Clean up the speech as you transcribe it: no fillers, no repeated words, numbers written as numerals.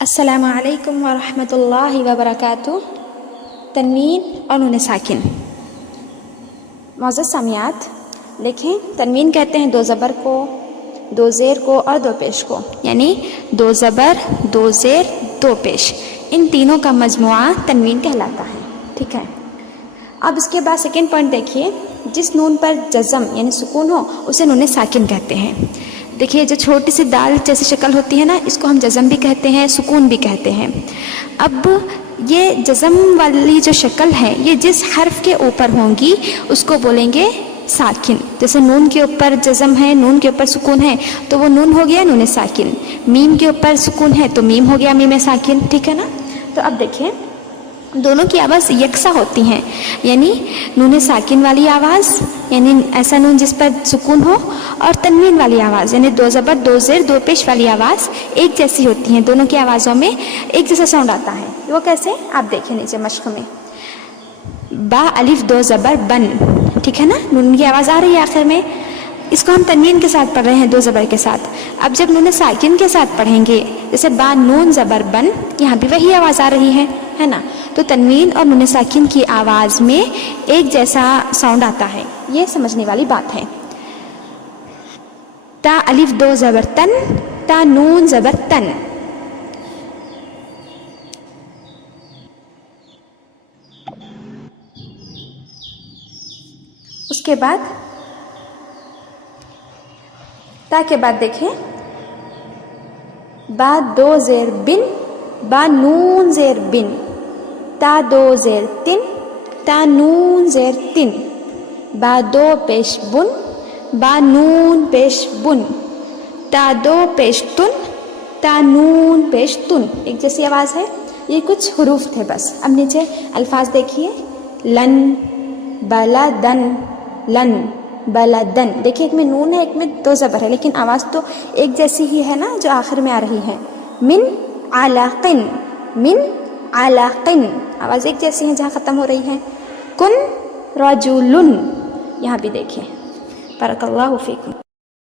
السلام علیکم ورحمۃ اللہ وبرکاتہ۔ تنوین اور نون ساکن۔ معزز سامعات، دیکھیں تنوین کہتے ہیں دو زبر کو، دو زیر کو اور دو پیش کو، یعنی دو زبر، دو زیر، دو پیش، ان تینوں کا مجموعہ تنوین کہلاتا ہے۔ ٹھیک ہے، اب اس کے بعد سیکنڈ پوائنٹ دیکھیے، جس نون پر جزم یعنی سکون ہو اسے نون ساکن کہتے ہیں۔ دیکھیے جو چھوٹی سی دال جیسی شکل ہوتی ہے نا، اس کو ہم جزم بھی کہتے ہیں، سکون بھی کہتے ہیں۔ اب یہ جزم والی جو شکل ہے، یہ جس حرف کے اوپر ہوں گی اس کو بولیں گے ساکن۔ جیسے نون کے اوپر جزم ہے، نون کے اوپر سکون ہے تو وہ نون ہو گیا نون ساکن۔ میم کے اوپر سکون ہے تو میم ہو گیا میم ساکن۔ ٹھیک ہے نا؟ تو اب دیکھیں دونوں کی آواز یکساں ہوتی ہیں، یعنی نون ساکن والی آواز یعنی ایسا نون جس پر سکون ہو، اور تنوین والی آواز یعنی دو زبر، دو زیر، دو پیش والی آواز ایک جیسی ہوتی ہیں۔ دونوں کی آوازوں میں ایک جیسا ساؤنڈ آتا ہے۔ وہ کیسے؟ آپ دیکھیں نیچے مشق میں، با الف دو زبر بن۔ ٹھیک ہے نا؟ نون کی آواز آ رہی ہے آخر میں، اس کو ہم تنوین کے ساتھ پڑھ رہے ہیں دو زبر کے ساتھ۔ اب جب نون ساکن کے ساتھ پڑھیں گے، جیسے با نون زبر بن، یہاں بھی وہی آواز آ رہی ہے نا؟ تو تنوین اور نون ساکن کی آواز میں ایک جیسا ساؤنڈ آتا ہے، یہ سمجھنے والی بات ہے۔ تا الف دو زبر تن، تا نون زبر تن۔ اس کے بعد تا کے بعد دیکھیں، با دو زیر بن، با نون زیر بن، تا دو زیر تن، تا نون زیر تن، با دو پیش بن، با نون پیش بن، تا دو پیش تن، تا نون پیش تن۔ ایک جیسی آواز ہے، یہ کچھ حروف تھے بس۔ اب نیچے الفاظ دیکھیے، لن، بلدن، لن، بلدن۔ دیکھیے ایک میں نون ہے، ایک میں دو زبر ہے، لیکن آواز تو ایک جیسی ہی ہے نا جو آخر میں آ رہی ہے۔ من علاقن، من علاقن، آواز ایک جیسی ہے جہاں ختم ہو رہی ہے۔ کن رجلن، یہاں بھی دیکھیں۔ بارک اللہ فیکم۔